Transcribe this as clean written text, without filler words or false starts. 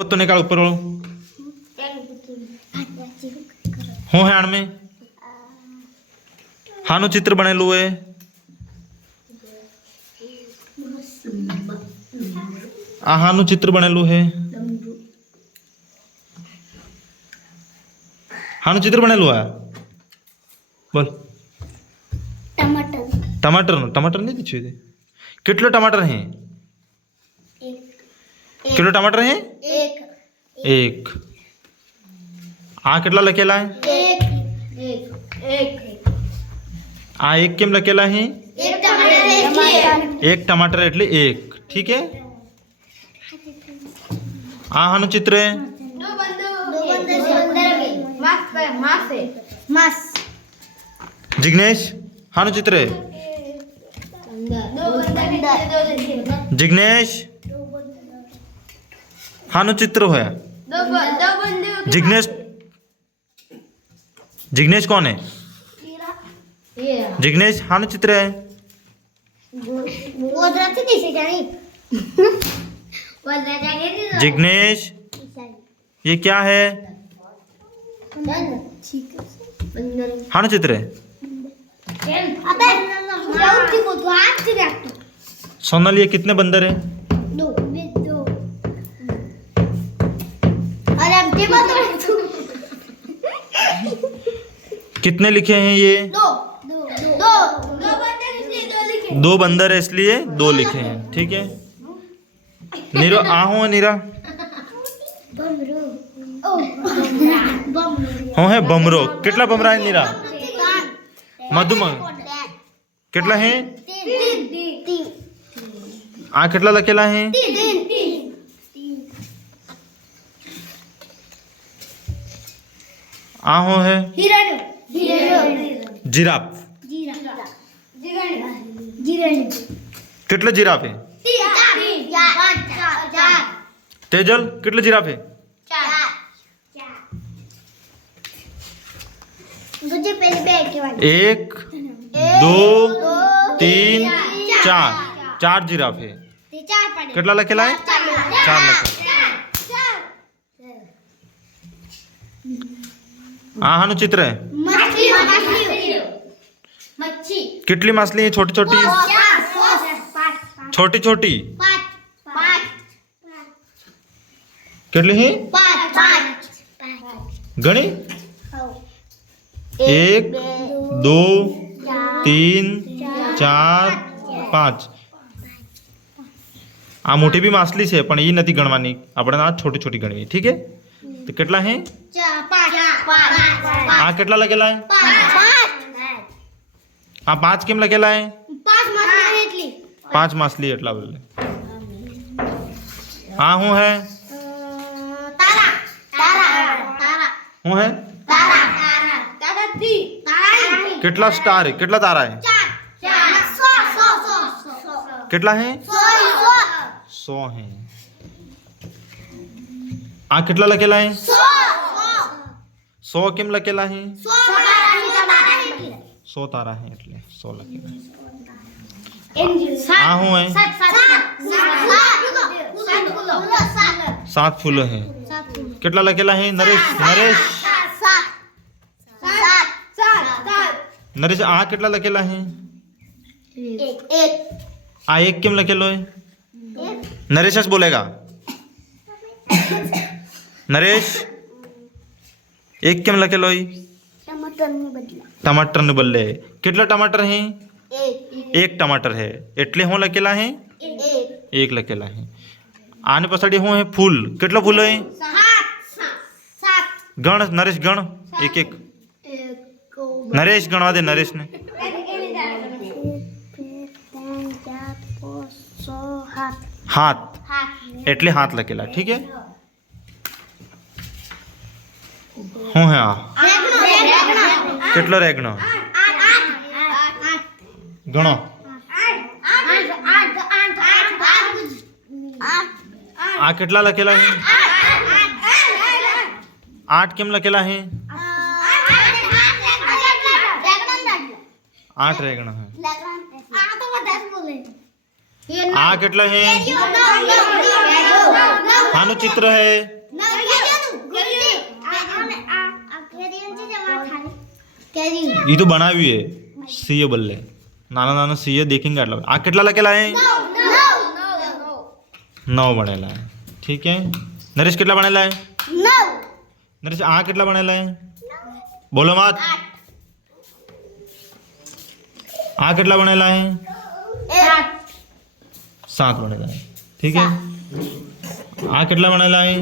तो निकाल ऊपर वालों हूँ है आण में हानु चित्र बनेलू है आ हानु चित्र बनेलू है हानु चित्र बनेलू है बोल टमाटर टमाटर नो टमाटर नहीं दीछे दे कितने टमाटर हैं कितने टमाटर हैं एक आ कितना लखेला है आ एक केम लखेला है एक टमाटर एटले एक ठीक है आ हानु चित्र है जिग्नेश हानु चित्र है जिग्नेश हानु चित्र है जिग्नेश जिग्नेश कौन है जिग्नेश हानु चित्र है जिग्नेश ये क्या है हानु चित्र है सोनल ये कितने बंदर हैं कितने लिखे हैं ये दो बंदर है इसलिए दो लिखे हैं ठीक है नीरो आहू नीरा हो है बमरो कितला बमरा है नीरा मधुमग कितला है आ कितला लखेला है आहू है जिराफ कितले जिराफ है तेजल कितले जिराफ है एक दो तीन चार चार जिराफ है कितना लखेला है चार लखेला हानु चित्र है कितली मछली है छोटी छोटी छोटी छोटी कितली है गणी एक दो तीन चार पांच आ मोटी भी माछली है पण ये नहीं गणवानी अपने आ छोटी छोटी गणवी ठीक है तो कितना है आ कितना लगेला है आ पांच केम लगेला है पांच माछली एटला बोले हाँ हूँ है हूँ है कितला स्टार है कितला तारा है कितला है 100 है आ कितला लखेला है 100 केम लखेला है 100 तारा है એટલે 100 લખેલા आ हूँ है 7 फूल है कितला लखेला है नरेश नरेश नरेश आ कितला लखेला है आ एक केम लखेलो है नरेश बोलेगा नरेश एक केम लखेलो है टमाटर ने बदले कितला टमाटर है एक टमाटर है एटले हूँ लखेला है एक लखेला है आने पछाड़ी हूँ है फूल कितला फूल है गण नरेश गण एक एक नरेश गणवा दे नरेश ने हाथ एटले हाथ लखेला ठीक है हूँ है आ कितलो रेगणो गणो आ कितला लखेला है 8 केम लखेला है 8 रेगणो है आ कितला है આનું ચિત્ર હે એ તો બનાવ્યું હે સીએ બદલે નાના નાના સીએ દેખેંगे આટલા આ કેટલા લખેલા હે 9 બનેલા હે ઠીક હે નરેશ કેટલા બનેલા હે नरेश आ कितना बनेला है बोलो मत आ कितना बनेला है 7 बनेला है ठीक है आ कितना बनेला है